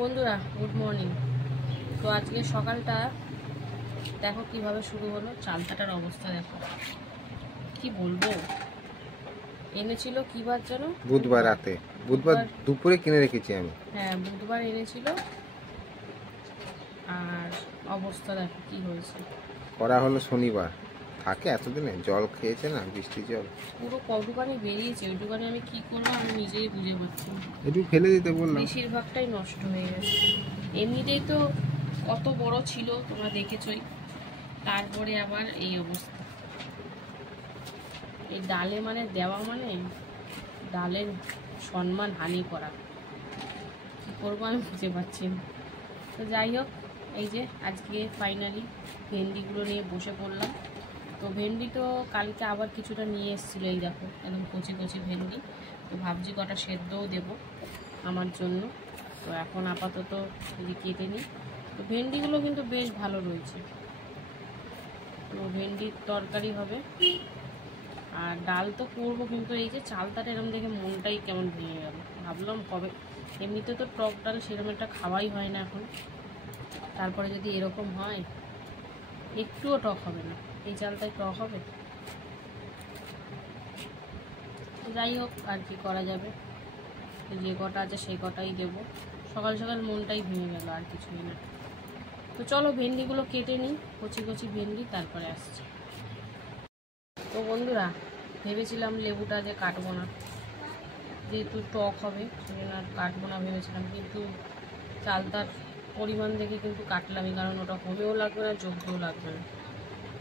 বন্ধুরা good morning. তো আজকে সকালটা দেখো কিভাবে শুরু হলো। চালতাটার অবস্থা দেখো, কি বলবো। এনেছিল কি বার যেন, বুধবার রাতে, বুধবার দুপুরে কিনে রেখেছি আমি। হ্যাঁ বুধবার এনেছিল, আর অবস্থা দেখো কি হয়েছে। করা হলো শনিবার, থাকে এতদিনে। জল খেয়েছে না, বৃষ্টি জল পুরো কতখানি বেরিয়েছে, ওইটুখানি আমি কি করবো আমি নিজেই বুঝে পাচ্ছি না। একটু ফেলে দিতে বললাম। বেশিরভাগটাই নষ্ট হয়ে গেছে। এমনিতেই তো কত বড় ছিল তোমরা দেখেছই, তারপরে আবার এই অবস্থা। এই ডালে মানে দেওয়া মানে ডালের সম্মান হানি করা, কী করবো আমি বুঝে পাচ্ছি না। তো যাই হোক, এই যে আজকে ফাইনালি ভেন্ডিগুলো নিয়ে বসে পড়লাম। তো ভেন্ডি তো কালকে আবার কিছুটা নিয়ে এসেছিলো, এই দেখো একদম কচি কচি ভেন্ডি। তো ভাবছি কটা সেদ্ধও দেবো আমার জন্য। তো এখন আপাতত যদি কেটে নিই, তো ভেন্ডিগুলো কিন্তু বেশ ভালো রয়েছে। তো ভেন্ডির তরকারি হবে, আর ডাল তো করবো, কিন্তু এই যে চালতাটা এরকম দেখে মনটাই কেমন ভেঙে গেল। ভাবলাম কবে, এমনিতে তো টক ডাল সেরকম একটা খাওয়াই হয় না এখন, তারপরে যদি এরকম হয় একটুও টক হবে না। এই চালটাই টক হবে। যাই হোক, আর কি করা যাবে, যে কটা আছে সেই কটাই দেবো। সকাল সকাল মনটাই ভেঙে গেল, আর কিছুই না। তো চলো ভেন্ডিগুলো কেটে নিই, কচি কচি ভেন্ডি, তারপরে আসছি। তো বন্ধুরা, ভেবেছিলাম লেবুটা যে কাটবো না, যেহেতু টক হবে সেজন্য আর কাটবো না ভেবেছিলাম, কিন্তু চালতার পরিমাণ দেখে কিন্তু কাটলামই, কারণ ওটা হবেও লাগবে না, যোগ্যও লাগবে না।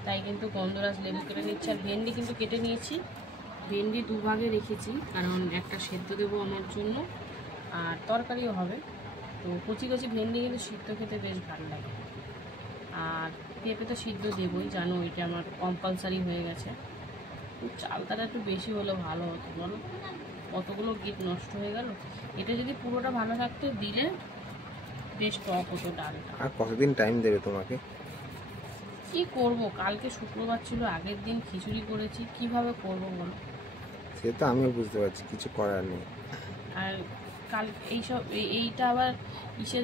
তাই কিন্তু গন্ধরাজ লেবু কেটে নিচ্ছি। আর ভেন্ডি কিন্তু কেটে নিয়েছি, ভেন্ডি দুভাগে রেখেছি, কারণ একটা সেদ্ধ দেবো আমার জন্য, আর তরকারিও হবে। তো কচি কচি ভেন্ডি কিন্তু সিদ্ধ খেতে বেশ ভালো লাগে। আর পেঁপে তো সিদ্ধ দেবই, জানো এটা আমার কম্পালসারি হয়ে গেছে। চালতাটা একটু বেশি হলে ভালো হতো বলো, কতগুলো গিট নষ্ট হয়ে গেল। এটা যদি পুরোটা ভালো থাকতো দিলে বেশ টক হতো ডালটা। আর কতদিন টাইম দেবে তোমাকে? কি করব, কালকে শুক্রবার ছিল, আগের দিন খিচুড়ি করেছি, কিভাবে করব বলো। সে তো আমিও বুঝতে পারছি, কিছু করার নেই। আর কাল এইসব এইটা আবার ইসে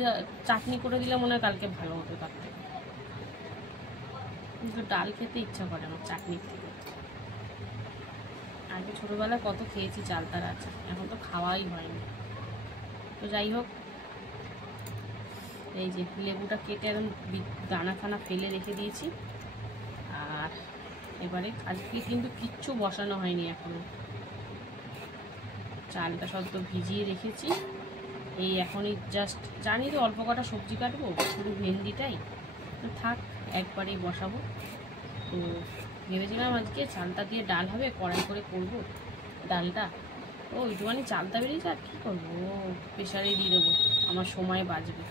চাটনি করে দিলে মনে হয় কালকে ভালো হতো তার থেকে, কিন্তু ডাল খেতে ইচ্ছা করে আমার চাটনির থেকে। আগে ছোটোবেলায় কত খেয়েছি চালতার আছে, এখন তো খাওয়াই হয়নি। তো যাই হোক, এই যে লেবুটা কেটে একদম দানা ফানা ফেলে রেখে দিয়েছি। আর এবারে আজকে কিন্তু কিচ্ছু বসানো হয়নি এখনো, চালটা সদ্য ভিজিয়ে রেখেছি। এই এখনই জাস্ট, জানি তো অল্প কটা সবজি কাটবো, শুধু ভেন্ডিটাই তো থাক, একবারেই বসাবো। তো ভেবেছিলাম আজকে চালটা দিয়ে ডাল হবে, কড়াই করে করবো ডালটা। ও একটুখানি চালটা বেরিয়েছে, আর কী করবো, প্রেশারে দিয়ে দেবো, আমার সময় বাঁচবে,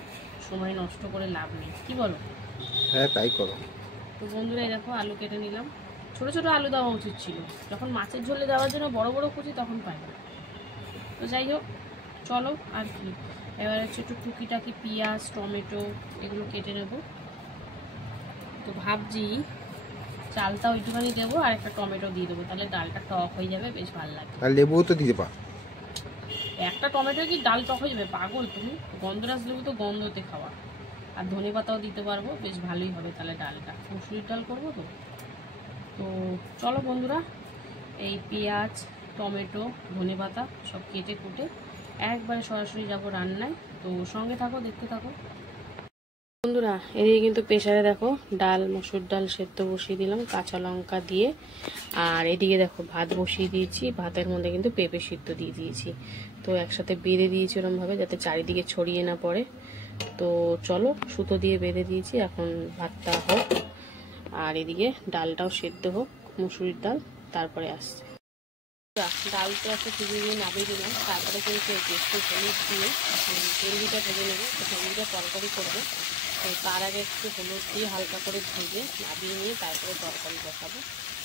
সময় নষ্ট করে লাভ নেই, কি বলো? হ্যাঁ তাই করো। তো বন্ধুরা এই দেখো আলু কেটে নিলাম, ছোটো ছোটো আলু দেওয়া উচিত ছিল, যখন মাছের ঝোলে দেওয়ার জন্য বড় বড় কুচি তখন পাই না। তো যাই হোক চলো, আর কি এবার হচ্ছে একটু টুকিটাকি পেঁয়াজ টমেটো এগুলো কেটে নেব। তো ভাবছি চালটা ওইটুখানি দেবো, আর একটা টমেটো দিয়ে দেবো, তাহলে ডালটা টক হয়ে যাবে, বেশ ভালো লাগবে। আর লেবুও তো দিতে পার। একটা টমেটো কি ডাল টক হয়ে যাবে পাগল তুমি? গন্ধরাজ লেবু তো গন্ধতে খাওয়া। আর ধনে পাতাও দিতে পারবো, বেশ ভালোই হবে তাহলে ডালটা, মুসুরির ডাল করবো তো। তো চলো বন্ধুরা, এই পেঁয়াজ টমেটো ধনে পাতা সব কেটে কুটে একবারে সরাসরি যাবো রান্নায়। তো সঙ্গে থাকো, দেখতে থাকো বন্ধুরা। এদিকে কিন্তু প্রেসারে দেখো ডাল, মসুর ডাল সেদ্ধ বসিয়ে দিলাম কাঁচা লঙ্কা দিয়ে। আর এদিকে দেখো ভাত বসিয়ে দিয়েছি, ভাতের মধ্যে কিন্তু পেঁপে সিদ্ধ দিয়ে দিয়েছি। তো একসাথে বেঁধে দিয়েছি ওরমভাবে যাতে চারিদিকে ছড়িয়ে না পড়ে। তো চলো, সুতো দিয়ে বেঁধে দিয়েছি, এখন ভাতটা হোক আর এদিকে ডালটাও সেদ্ধ হোক, মুসুরির ডাল, তারপরে আসছে। ডাল তো একটা ভিজিয়ে দিয়ে নামিয়ে দিলাম, তারপরে কিন্তু একটু হলুদ দিয়ে এখন ভেন্ডিটা ভেজে নেবো। তো ভেন্ডিটা তরকারি করবো, তো তার আগে একটু হলুদ দিয়ে হালকা করে ভেজে নামিয়ে নিয়ে তারপরে তরকারি বসাবো।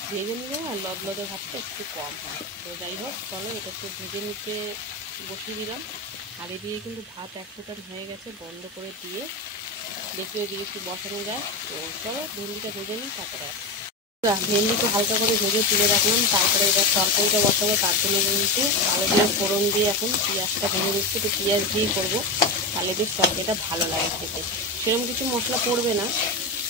ভেজে নিলে আর লদলদে ভাতটা একটু কম হয়। তো যাই হোক চলো, এটা একটু ভেজে নিতে বসিয়ে দিলাম। আর এদিকে কিন্তু ভাত এক ফোটান হয়ে গেছে, বন্ধ করে দিয়ে দেখি ওইদিকে একটু বসানো যায়। তো চলো ভেন্ডিটা ভেজে নিই, তারপরে ভেন্ডিটা হালকা করে ভেজে তুলে রাখলাম। তারপরে এবার তরকারিটা বসাবো, তার জন্য কিন্তু আলু দিয়ে ফোড়ন দিয়ে এখন পেঁয়াজটা ভেজে দিচ্ছি। তো পেঁয়াজ দিয়েই করবো, তাহলে বেশ তরকারিটা ভালো লাগে খেতে। সেরকম কিছু মশলা পড়বে না,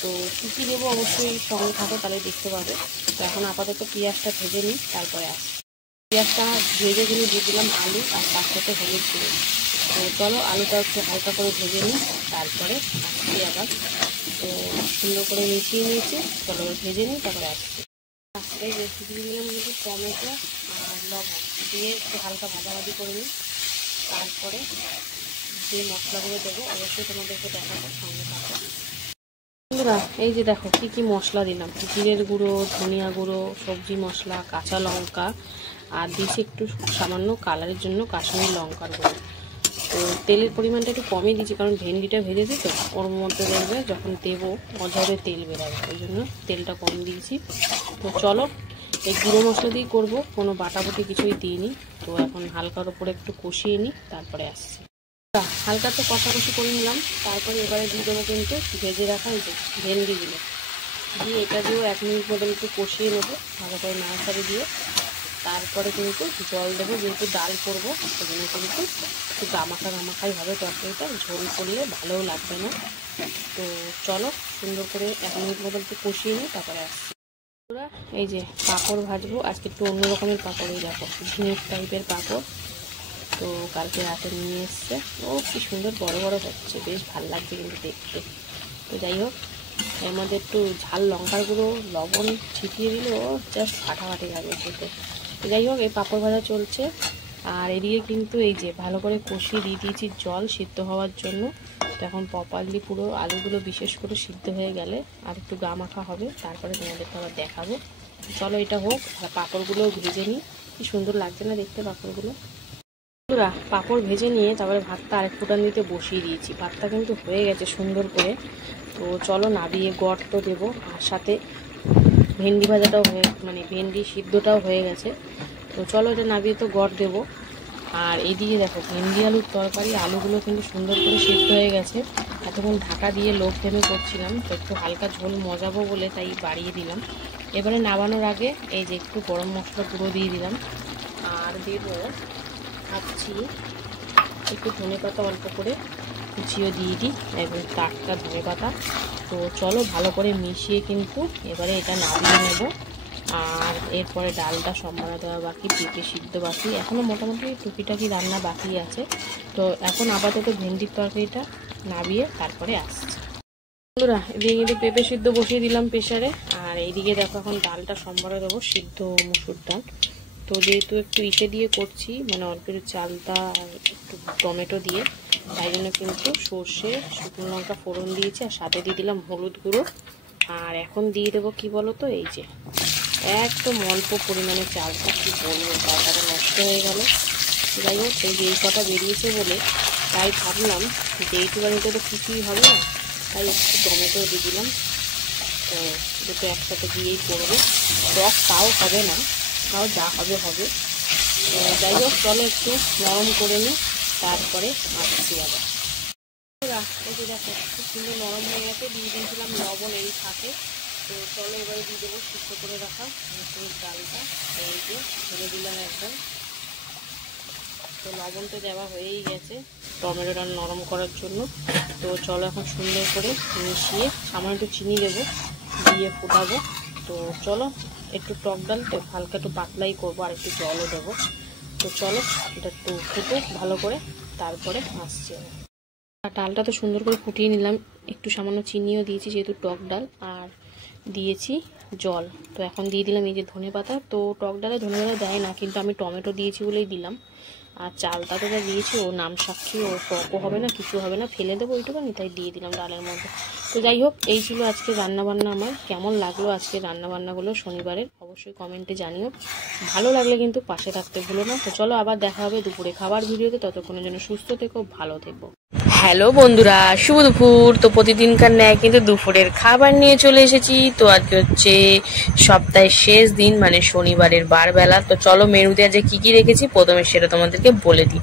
তো কী কী দেবো অবশ্যই সঙ্গে থাকো, তাহলে দেখতে পাবে। তো এখন আপাতত পেঁয়াজটা ভেজে নিই, তারপরে আসি। পেঁয়াজটা ভেজে দিয়ে দিলাম আলু আর তার সাথে হলুদ গুঁড়ো। তো চলো আলুটা একটু হালকা করে ভেজে নিই, তারপরে আসছি আবার। তো সুন্দর করে মিশিয়ে নিয়েছি, চলো ভেজে নিই, তারপরে আসছি। এই যে দিয়ে দিলাম কিন্তু টমেটো আর লবণ দিয়ে একটু হালকা ভাজাভাজি করে নিই, তারপরে যে মশলাগুলো দেবো অবশ্যই তোমাদেরকে দেখাবো, সঙ্গে থাকো। বন্ধুরা এই যে দেখো কি কি মশলা দিলাম, জিরের গুঁড়ো, ধনিয়া গুঁড়ো, সবজি মশলা, কাঁচা লঙ্কা, আর দিয়েছি একটু সামান্য কালারের জন্য কাশ্মীরি লঙ্কার গুঁড়ো। তো তেলের পরিমাণটা একটু কমই দিয়েছি, কারণ ভেন্ডিটা ভেজেছি তো ওর মধ্যে দেখবে যখন দেবো মজারে তেল বেরোবে, ওই জন্য তেলটা কম দিয়েছি। তো চলো এই গুঁড়ো মশলা দিয়েই করবো, কোনো বাটাবুটি কিছুই দিইনি। তো এখন হালকার ওপরে একটু কষিয়ে নিই, তারপরে আসছি। হালকা তো কষাকষি করে নিলাম, তারপরে এবারে দিয়ে দেবো কিন্তু ভেজে রাখা এই যে ভেন্ডিগুলো দিয়ে, এটা দিয়েও 1 মিনিট মতো একটু কষিয়ে নেবো ভালো করে নাড়াচাড়ি দিয়ে। তারপরে কিন্তু জল দেবো, যেহেতু ডাল করবো সেজন্য কিন্তু একটু গামাখাই হবে তরকারিটা, ঝোল করলে ভালোও লাগবে না। তো চলো সুন্দর করে 1 মিনিট মতো একটু কষিয়ে নিই, তারপরে আসছি। এই যে পাঁপড় ভাজবো আজকে, একটু অন্য রকমের পাঁপড়, এই দেখো ঝিনুক টাইপের পাঁপড়। তো কালকে রাতে নিয়ে এসছে, ও কি সুন্দর বড় বড় হচ্ছে, বেশ ভালো লাগছে কিন্তু দেখতে। তো যাই হোক, এর মধ্যে একটু ঝাল লঙ্কার গুঁড়ো লবণ ছিটিয়ে দিলেও জাস্ট ফাটাফাটি লাগবে খেতে। তো যাই হোক, এই পাঁপড় ভাজা চলছে, আর এদিকে কিন্তু এই যে ভালো করে কষিয়ে দিয়ে দিয়েছি জল সিদ্ধ হওয়ার জন্য। তো এখন প্রপারলি পুরো আলুগুলো বিশেষ করে সিদ্ধ হয়ে গেলে আর একটু গা মাখা হবে, তারপরে তোমাদেরকে আবার দেখাবো। চলো এটা হোক, আর পাঁপড়গুলোও ভেজে নিই। কি সুন্দর লাগছে না দেখতে পাঁপড়গুলো। পাঁপড় ভেজে নিয়ে তারপরে ভাতটা আরেক ফুটান দিতে বসিয়ে দিয়েছি, ভাতটা কিন্তু হয়ে গেছে সুন্দর করে। তো চলো নাবিয়ে গড় তো দেবো, আর সাথে ভেন্ডি ভাজাটাও ভেন্ডি সিদ্ধটাও হয়ে গেছে। তো চলো এটা নাবিয়ে তো গড় দেবো। আর এইদিকে দেখো ভেন্ডি আলুর তরকারি, আলুগুলো কিন্তু সুন্দর করে সিদ্ধ হয়ে গেছে। এতক্ষণ ঢাকা দিয়ে লো ফ্লেমে করছিলাম, তো একটু হালকা ঝোল মজাবো বলে তাই বাড়িয়ে দিলাম। এবারে নামানোর আগে এই যে একটু গরম মশলা গুঁড়ো দিয়ে দিলাম, আর দেবো ভাবছি একটু ধনেপাতা অল্প করে কুচিও দিয়ে দিই, একদম টাটকা ধনেপাতা। তো চলো ভালো করে মিশিয়ে কিন্তু এবারে এটা নামিয়ে নেব। আর এরপরে ডালটা সম্বারা দেওয়া বাকি, পেঁপে সিদ্ধ বাকি, এখনও মোটামুটি টুকিটাকি রান্না বাকি আছে। তো এখন আপাতত ভেন্ডির তরকারিটা নামিয়ে তারপরে আসছি। বন্ধুরা এদিকে পেঁপে সিদ্ধ বসিয়ে দিলাম প্রেসারে, আর এইদিকে দেখো এখন ডালটা সম্বারা দেবো, সিদ্ধ মুসুর ডাল। তো যেহেতু একটু ইসে দিয়ে করছি, অল্প একটু চালতা আর একটু টমেটো দিয়ে, তাই জন্য কিন্তু সর্ষে শুকনো লঙ্কা ফোড়ন দিয়েছি, আর সাথে দিয়ে দিলাম হলুদ গুঁড়ো। আর এখন দিয়ে দেবো কি বলো তো, এই যে একদম অল্প পরিমাণে চালটা, কি বলবো চালটা নষ্ট হয়ে গেল। যাই হোক এই যে এই কটা বেরিয়েছে বলে তাই ভাবলাম যে এইটুকানিতে তো কিছুই হবে না, তাই একটু টমেটো দিয়ে দিলাম। তো দুটো একসাথে দিয়েই করবো, টক তাও হবে না, তাও যা হবে হবে। যাই হোক চলো একটু নরম করে নিই, তারপরে আসছি আবার। এই যে দেখো খুব সুন্দর নরম হয়ে গেছে, দিয়ে দিয়েছিলাম লবণ এই থাকে। তো চলো এবারে দিয়ে দেবো সিদ্ধ করে রাখা মুসুরির ডালটা, এই যে ঢেলে দিলাম একদম। তো লবণ তো দেওয়া হয়েই গেছে টমেটোটা নরম করার জন্য। তো চলো এখন সুন্দর করে মিশিয়ে সামান্য একটু চিনি দেবো, দিয়ে ফোটাবো। তো চলো একটু টক ডাল তো হালকা একটু পাতলাই করবো, আর একটু জলও দেবো। তো চলো এটা একটু ফুটুক ভালো করে, তারপরে আসছি। আর ডালটা তো সুন্দর করে ফুটিয়ে নিলাম, একটু সামান্য চিনিও দিয়েছি যেহেতু টক ডাল, আর দিয়েছি জল। তো এখন দিয়ে দিলাম এই যে ধনেপাতা। তো টক ডালে ধনেপাতা দেয় না, কিন্তু আমি টমেটো দিয়েছি বলেই দিলাম। আর চালটা তো যা দিয়েছি ও নাম সাক্ষী, ও টকও হবে না কিছু হবে না, ফেলে দেবো ওইটুকুনি, তাই দিয়ে দিলাম ডালের মধ্যে। তো যাই হোক এই ছিল আজকে রান্নাবান্না আমার। কেমন লাগলো আজকে রান্নাবান্নাগুলো শনিবারের অবশ্যই কমেন্টে জানিও, ভালো লাগলে কিন্তু পাশে থাকতে ভুলো না। তো চলো আবার দেখা হবে দুপুরে খাবার ভিডিওতে, ততক্ষণের জন্য সুস্থ থেকো, ভালো থেকো। হ্যালো বন্ধুরা, শুভ দুপুর। তো প্রতিদিনকার ন্যায় কিন্তু দুপুরের খাবার নিয়ে চলে এসেছি। তো আজকে হচ্ছে সপ্তাহের শেষ দিন, শনিবারের বারবেলা। তো চলো মেনুতে আজকে কি কি রেখেছি প্রথমে সেটা তোমাদেরকে বলে দিই।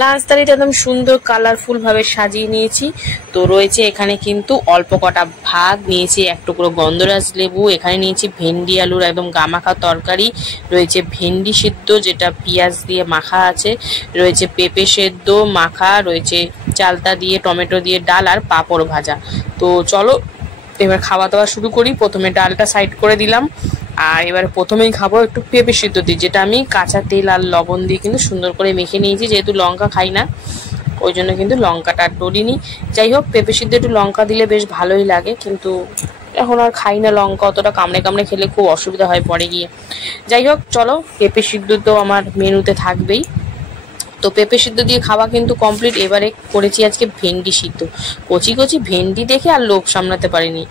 লাঞ্চ থালিটা একদম সুন্দর কালারফুল ভাবে সাজিয়ে নিয়েছি। তো রয়েছে এখানে কিন্তু অল্প কটা ভাত, নিয়েছি এক টুকরো গন্ধরাজ লেবু, এখানে নিয়েছি ভেন্ডি আলুর একদম গামাখা তরকারি, রয়েছে ভেন্ডি সিদ্ধ যেটা পেঁয়াজ দিয়ে মাখা আছে, রয়েছে পেঁপে সেদ্ধ মাখা, রয়েছে চালতার দিয়ে টমেটো দিয়ে ডাল আর পাঁপড় ভাজা। তো চলো এবার খাওয়া দাওয়া শুরু করি। প্রথমে ডালটা সাইড করে দিলাম, আর এবার প্রথমেই খাবো একটু পেঁপে সিদ্ধ দিয়ে, যেটা আমি কাঁচা তেল আর লবণ দিয়ে কিন্তু সুন্দর করে মেখে নিয়েছি। যেহেতু লঙ্কা খাই না ওই জন্য কিন্তু লঙ্কাটা আর ডলিনি। যাই হোক, পেঁপে সিদ্ধ একটু লঙ্কা দিলে বেশ ভালোই লাগে, কিন্তু এখন আর খাই না লঙ্কা, অতটা কামড়ে কামড়ে খেলে খুব অসুবিধা হয় পরে গিয়ে। যাই হোক চলো, পেঁপে সিদ্ধ তো আমার মেনুতে থাকবেই। তো পেঁপে সিদ্ধ দিয়ে খাওয়া কিন্তু কমপ্লিট। এবারে করেছি আজকে ভেন্ডি সিদ্ধ। কচি কচি ভেন্ডি দেখে আর লোভ সামলাতে পারিনি,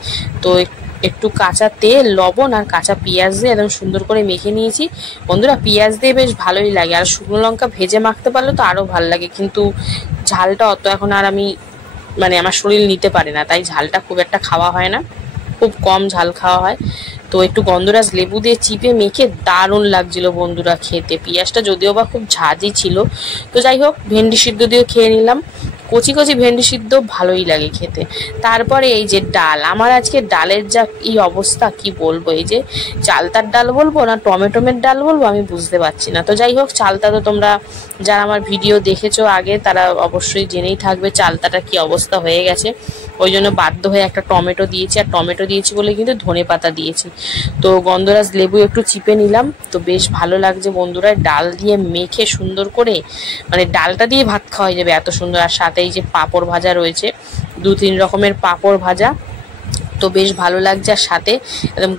তো একটু কাঁচা তেল, লবণ আর কাঁচা পেঁয়াজ দিয়ে একদম সুন্দর করে মেখে নিয়েছি। বন্ধুরা, পেঁয়াজ দিয়ে বেশ ভালোই লাগে, আর শুকনো লঙ্কা ভেজে মাখতে পারলে তো আরও ভালো লাগে, কিন্তু ঝালটা অত এখন আর আমি আমার শরীর নিতে পারে না, তাই ঝালটা খুব একটা খাওয়া হয় না, খুব কম ঝাল খাওয়া হয়। তো একটু গন্ধরাজ লেবু দিয়ে চিপে মেখে দারুণ লাগছিল বন্ধুরা খেতে। পেঁয়াজটা যদিও বা খুব ঝাঁঝই ছিল। তো যাই হোক, ভেন্ডি সিদ্ধ দিয়েও খেয়ে নিলাম। কচি কচি ভেন্ডি সিদ্ধ ভালোই লাগে খেতে। তারপরে এই যে ডাল, আমার আজকে ডালের যা এই অবস্থা কি বলবো, এই যে চালতার ডাল বলবো না টমেটোমের ডাল বলবো আমি বুঝতে পারছি না। তো যাই হোক, চালতা তো তোমরা যারা আমার ভিডিও দেখেছো আগে তারা অবশ্যই জেনেই থাকবে চালতাটা কি অবস্থা হয়ে গেছে। ওই জন্য বাধ্য হয়ে একটা টমেটো দিয়েছি, আর টমেটো দিয়েছি বলে কিন্তু ধনেপাতা দিয়েছি। তো গন্ধরাজ লেবু একটু চিপে নিলাম, তো বেশ ভালো লাগছে বন্ধুরা। ডাল দিয়ে মেখে সুন্দর করে ডালটা দিয়ে ভাত খাওয়া যাবে এত সুন্দর। আর সাথে এই যে পাঁপড় ভাজা রয়েছে, 2-3 রকমের পাঁপড় ভাজা, তো বেশ ভালো লাগছে। আর সাথে একদম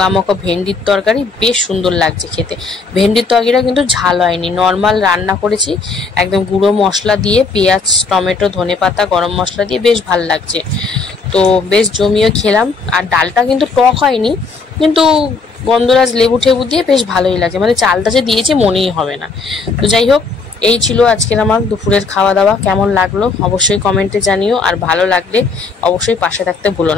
গামাকো ভেন্ডির তরকারি, বেশ সুন্দর লাগছে খেতে। ভেন্ডির তরকারিটা কিন্তু ঝাল হয়নি, নর্মাল রান্না করেছি একদম গুঁড়ো মশলা দিয়ে, পেঁয়াজ টমেটো ধনেপাতা গরম মশলা দিয়ে, বেশ ভালো লাগছে। তো বেশ জমিয়ে খেলাম। আর ডালটা কিন্তু টক হয়নি, কিন্তু গন্ধরাজ লেবু টেবু দিয়ে বেশ ভালোই লাগছে, চালটা যে দিয়েছে মনেই হবে না। তো যাই হোক, এই ছিল আজকের আমার দুপুরের খাওয়া দাওয়া। কেমন লাগলো অবশ্যই কমেন্টে জানিও, আর ভালো লাগলে অবশ্যই পাশে থাকতে ভুলো না।